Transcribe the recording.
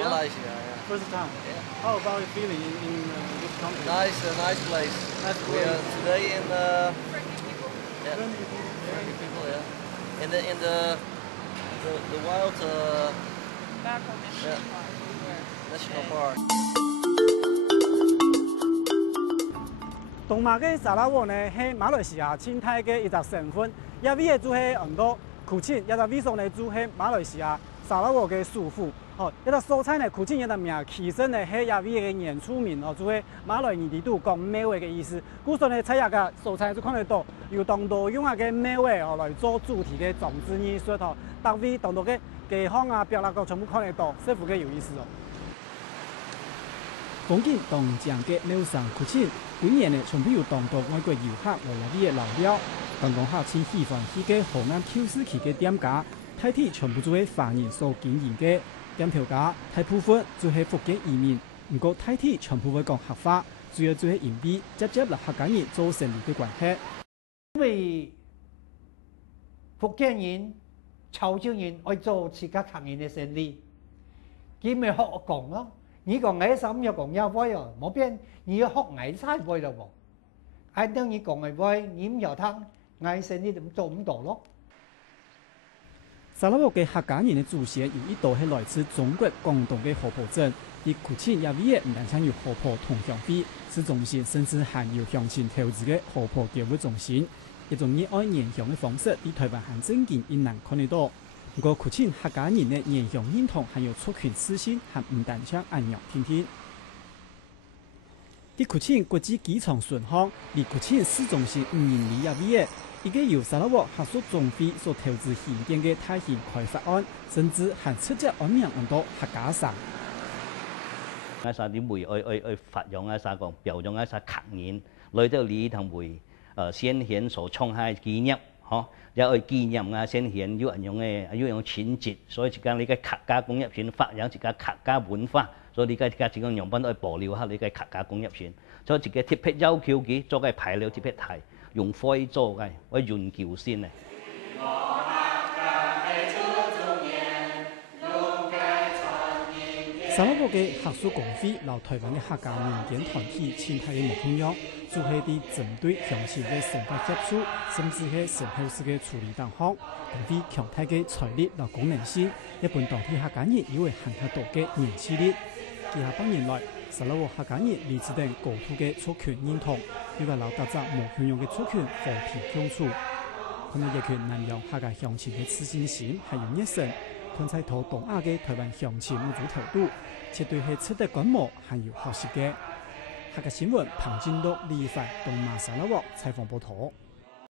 Malaysia, yeah. First time. Yeah. How about you feeling in this country? Nice place. Nice We place. are today in Friendly people. yeah, Friendly people. friendly people, yeah. In the wild Baco National Yeah. Park. We were national there. park. 东马嘅沙拉沃呢，係馬來西亞清泰嘅一個省份，一位嘅就係很多古晉，一個位上呢就係馬來西亞沙拉沃嘅首府。哦，一個蔬菜呢，古晉一個名，其實呢係一位嘅原住民哦，就係馬來語地度講美味嘅意思。古時呢，採一個蔬菜就看得到，有當到用一個美味哦來做主題嘅裝置藝術哦，特別當到嘅街巷啊、表達個全部看得到，十分嘅有意思哦。風景當正嘅鳥上古晉。今年呢，全部有當到外國遊客來入啲嘅留料，觀光客先喜歡去嘅河岸休市區嘅店家，大體全部都係華人所經營嘅店頭家，大部分就係福建移民，不過大體全部會講客話，主要就係因為直接嚟客家人做生意嘅關係。因為福建人、潮州人愛做自家客人嘅生意，佢咪學我講咯。你講矮三又講一威哦，冇變，你要學矮三威咯喎。按照你講嘅威，你唔要聽，矮生意就做唔到咯。沙拉沃嘅客家人嘅祖先有一度係來自中國廣東嘅河婆鎮，而古晉也為唔單止有河婆同鄉會，市中心甚至還有鄉親投資嘅河婆教育中心，一種熱愛原鄉嘅方式，喺台灣很正經，亦難看得到。不過古晉客家人嘅原鄉認同還有族群自信，還唔單槍按樣天天。喺古晉國際機場順航，離古晉市中心5英里以外，一個由沙拉沃客屬總會所投資興建嘅大型開發案，甚至還直接安名很多客家省。啊！啥啲梅愛發揚啊！啥個表揚啊！啥客人來到呢同梅先賢所創下紀念，嗬，又愛紀念啊先賢要人用嘅要用情節，所以而家呢個客家工業線發揚自家客家文化，所以而家自己用品愛保留下呢個客家工業線，所以自己貼片要求佢做嘅牌料貼片係用灰做嘅，我潤橋線咧。沙拉沃嘅客屬公會，留台灣嘅客家民間團體清泰嘅目標樣，就係啲針對鄉親嘅生活接觸，甚至係身後事嘅處理等項，同啲強大嘅財力和功能性，一般當地客家人以為很多嘅人氣力。以下半年來，沙拉沃客家人嚟自定高度嘅族群認同，要為留達則無享用嘅族群和平共處。可能亦權能讓客家鄉親嘅自信心係有熱誠。同在土東亞嘅台灣鄉親民主投度，絕對係值得觀摩，還有學習嘅。客家新聞彭金樂、李凡、東馬沙拉沃採訪報道。